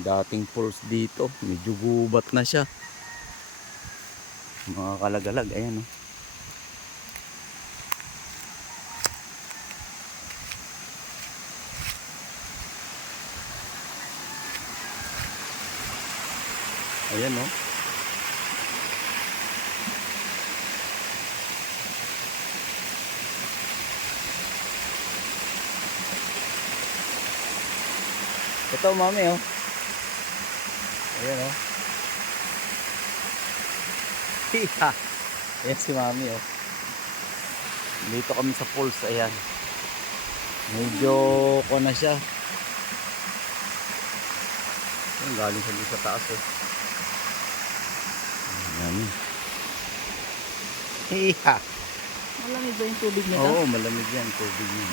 Dating falls dito, medyo gubat na siya. Mga kalagalag, ayan o. Ayan o. Ito mami o. Ayan o. Hiha. Ayan si mami o. Dito kami sa falls, ayan. Medyo ko na siya. Ayan, galing siya dito sa taas o. Ayan. Hiha. Malamig ba yung tubig nito? Oo, malamig yan, tubig yan.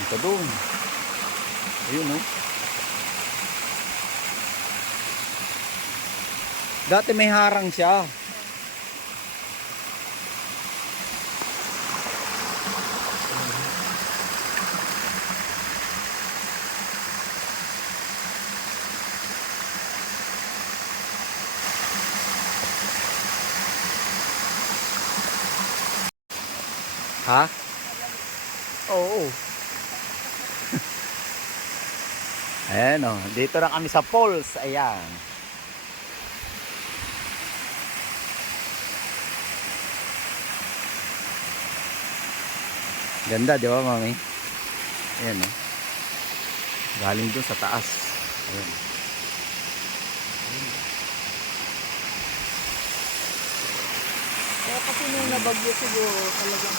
Ito doon. Ayun o. Dati may harang siya. Ha? Oo. Ayan o. Dito na kami sa falls. Ayan. Ganda, di ba, mami? Ayan o. Galing doon sa taas. Ayan. Kaya kasi nung nabagyo siguro talagang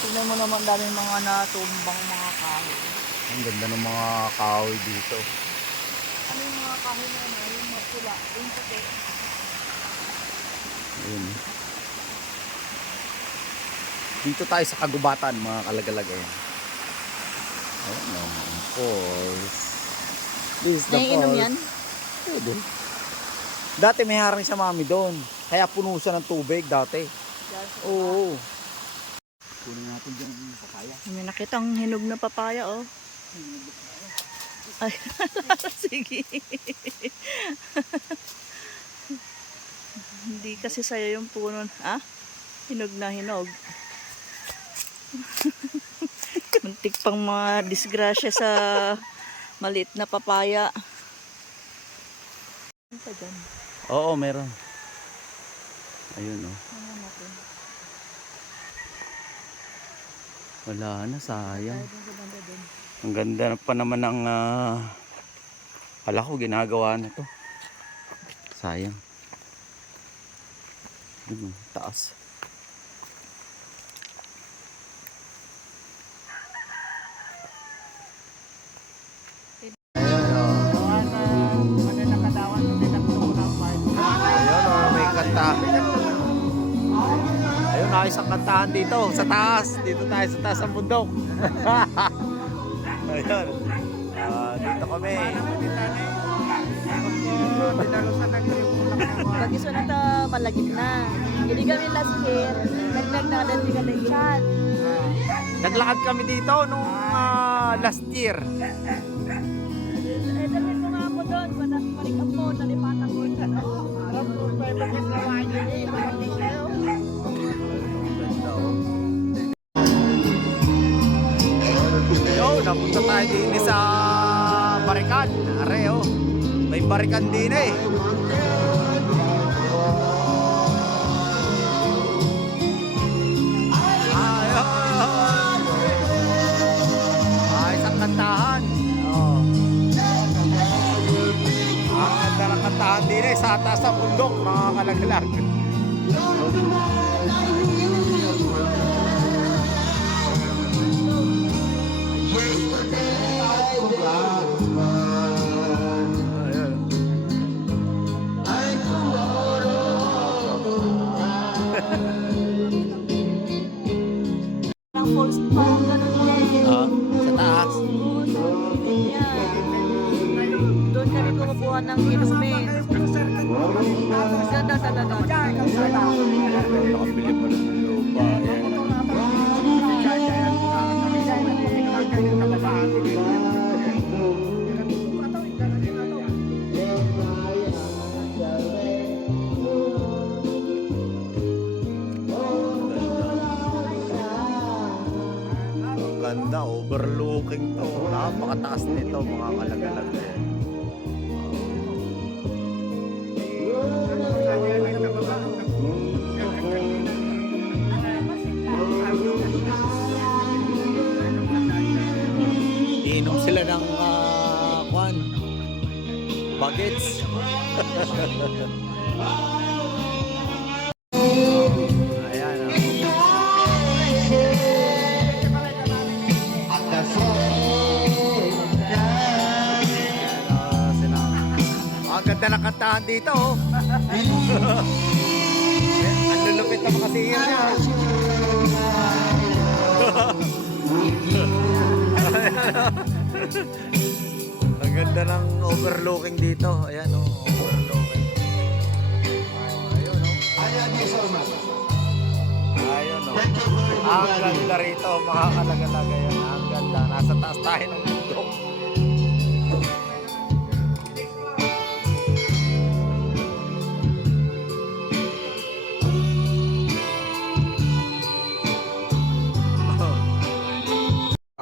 tingnan mo naman daming mga natumbang mga kahoy. Ang ganda ng mga kahoy dito. Ano yung mga kahoy na ano? Yung mapula, yung puti. Ayan. Dito tayo sa kagubatan, mga kalagalag. Ayan. Ayan o. Falls. This is the Naiinom falls. yan? Pwede. Dati may harang sa mami doon. Kaya puno siya ng tubig dati. Oo. Kunin natin dyan yung papaya. May nakitang hinog na papaya, oh. Ay, sige. Hindi kasi sa'yo yung puno. Ah? Hinog na hinog. Muntik pang mga disgrasya sa maliit na papaya. Ano pa dyan? Oo, meron. Ayun o. Ano natin? Wala na, sayang. Tayo dun sa banda dun. Ang ganda pa naman ng kala ko ginagawa na to. Sayang. Taas. Ayun, may kanta. Ayun, ayos ang kantahan dito sa taas. Dito tayo sa taas ng bundok. Ayun. Dito kami. Pag iso na ito, malagit na. Jadi kami last year, nagdag na kadali ka na chat. Naglakad kami dito nung last year. Eh, dalhin mo nga ako doon. Balik ako, nalipatan ko. Alam ko, pwede na naman yun. Eh, malaki sa'yo. Yo, napunta tayo din sa barikan. Are, oh. May barikan din eh. Isang kantahan. Oh. Ang ganda ng kantahan din eh. Sa taas ng bundok, mga kalaglag. Ang falls pa, ganun eh. Sa taas. Doon kami kumukuha ng inumin. Ganda talaga. Nakabili pa rin ng lupa. Ayan. ganda, overlooking to. Napakataas nito, mga kalagalag na yan. Iinom sila ng kwan, bagets. Ayan, ang ganda ng kantahan dito, oh. Ang lulupit ng mga singer niya. Ang ganda ng overlooking dito. Ayan, oh, overlooking. Ayun, oh. Ayun, oh. Ang ganda rito, mga kalagalaga yan. Ang ganda. Nasa taas tayo ng bundok.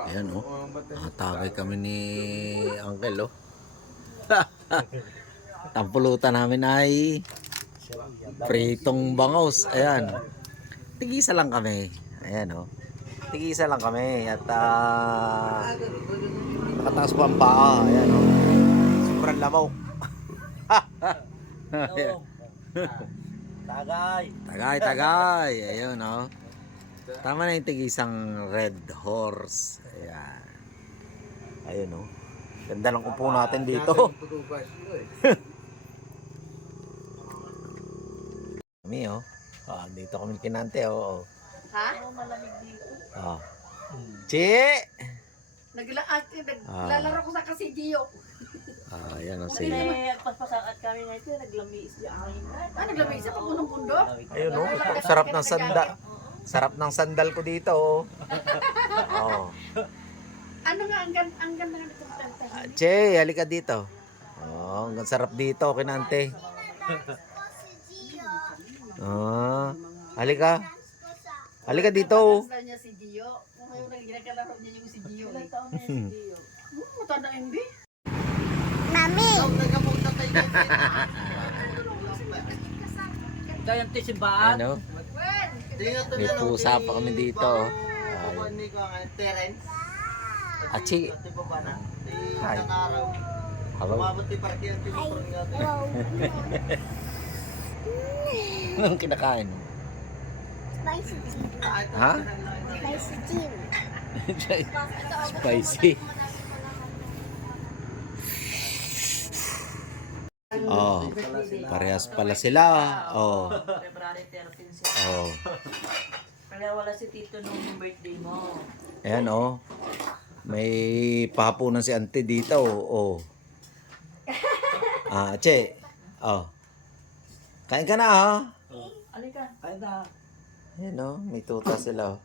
Ayan, oh. Nakatagay kami ni Uncle, oh. Ang pulutan namin ay pritong bangos. Ayan. Tigisa lang kami. Ayan, oh. Tigisa lang kami. At nakataas pa ang paa. Ayan, oh. Sobrang lamok. Tagay. Tagay. Ayun, oh. Tama na yung tigisang red horse. Ayan. Ayun, oh. Ganda ng upo natin dito. Kami, oh. Dito kami kinante, oh. Ha? Malamig dito. Chi! Naglalaro ko sa Kasidiyo. Ayan, oh. Kasi Sige. pagpasakat kami na ito, naglamiis niya akin. Naglamig sa papunong bundok? Ayun, oh. Sarap ng sandal. Sarap ng sandal ko dito, oh. Oh. Ano nga, ang ganda nga itong tantahin. Che, halika dito. Oh, ang sarap dito, kinante. Halika. Halika dito. Gusto niya si Gio. Ngayon nagkakalaro niya yung si Gio. Ilang taon na si Gio? Matanda MB. Mami! Kaya yung tisimbahan. Ano? May pusa pa kami dito. Achi. Hi. Hello. Anong kinakain mo? Spicy chili. Ha? Spicy chili. Spicy. Oh, parehas pala sila. Oh. February 13 siya. Oh. Kaya wala si Tito nung birthday mo. Ayan, oh. May pahapunan si auntie dito, oh. Che. Oh. Kain ka na, ha? Alika, kaya na. Ayan, oh. May tuta sila, oh.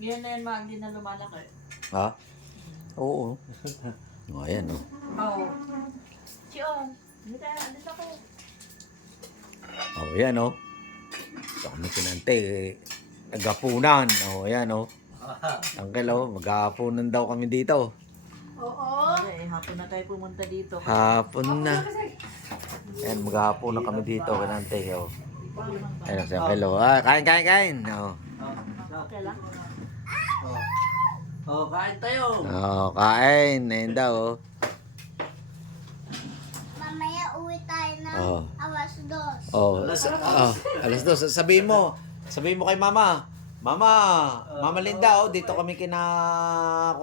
Ganyan na yan, Mag, di na lumalaki. Ha? Oo. Oh, ayan, oh. Oo. Chion, dito ako. Oh, ayan, oh. Ito kami kinante, naghapunan. Oh, ayan, oh. Uncle, oh, maghapunan daw kami dito. Oo. Okay, hapon na tayo pumunta dito. Hapon na. Ayan, maghapon na kami dito, kinante, oh. Ayan, si Uncle, oh. Kain. Oh. Okay lang. Kain tayo. Oh, kain. Ayan daw, oh. Mamaya uwi tayo ng Oh. alas 2. Alas dos. Sabihin mo kay Mama. Mama Linda, oh, dito kami kina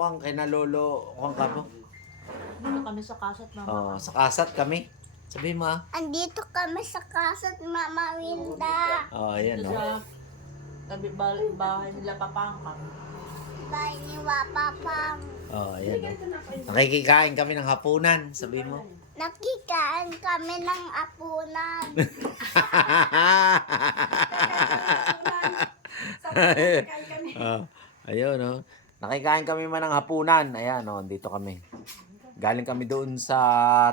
Lolo, ka po. Dito kami sa kasat, Mama. Oh, sa kasat kami. Sabihin mo, ah. Andito kami sa casa ni Mama Winda. Oh, ayan, Dito oh. sa tabi bahay nila Papangkang. Bahay ni Wapapang. Oh, ayan, oh. Nakikikain kami ng hapunan, sabihin mo. Nakikaan kami ng apunan. Ayun, oh. Nakikain kami man ng hapunan. Ayan, oh, dito kami. Galing kami doon sa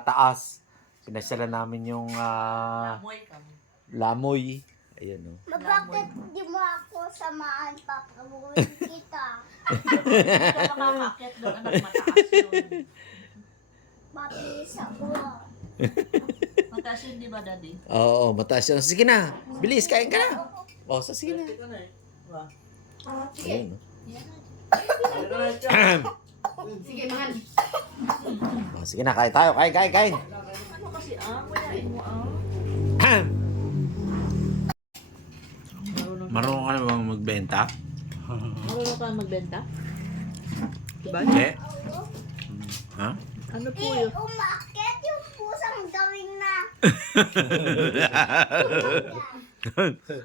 taas. Pinasyala namin yung Amoy kami. Lamoy. Ayun, oh. Bakit di mo ako samahan, papabuhin kita? Siya makakakit doon, anak, mataas yun. Mabilis ako. Mataas yun, di ba, Daddy? Oo, mataas yun. Sige na. Bilis, kain ka na. O, sige na. Ayun. Sige, mahal. O, sige na, kain tayo. Kain. Ano kasi, kuyain mo, Marunong ka na bang magbenta? Marunong ka magbenta? Diba? Eh? Ha? Ano po Eh, yun? umakit yung pusang gawin na.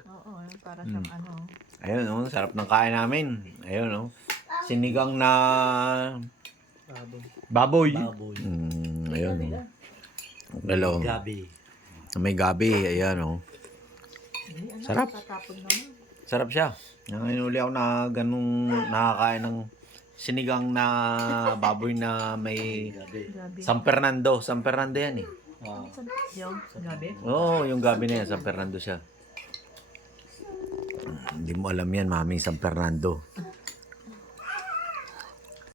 Oo, para siyang ano. Ayun, oh, sarap ng kain namin. Ayun, oh. Sinigang na baboy. Ayun, oh. Hello. Gabi. May gabi, ayan, oh. Sarap. Tatapon naman. Sarap siya. Ngayon uli ako na ganung nakakain ng sinigang na baboy na may Gabi. Gabi. San Fernando. San Fernando yan, eh. Yung gabi? Oo, yung gabi na yan, San Fernando siya. Hindi mo alam yan, mami, San Fernando.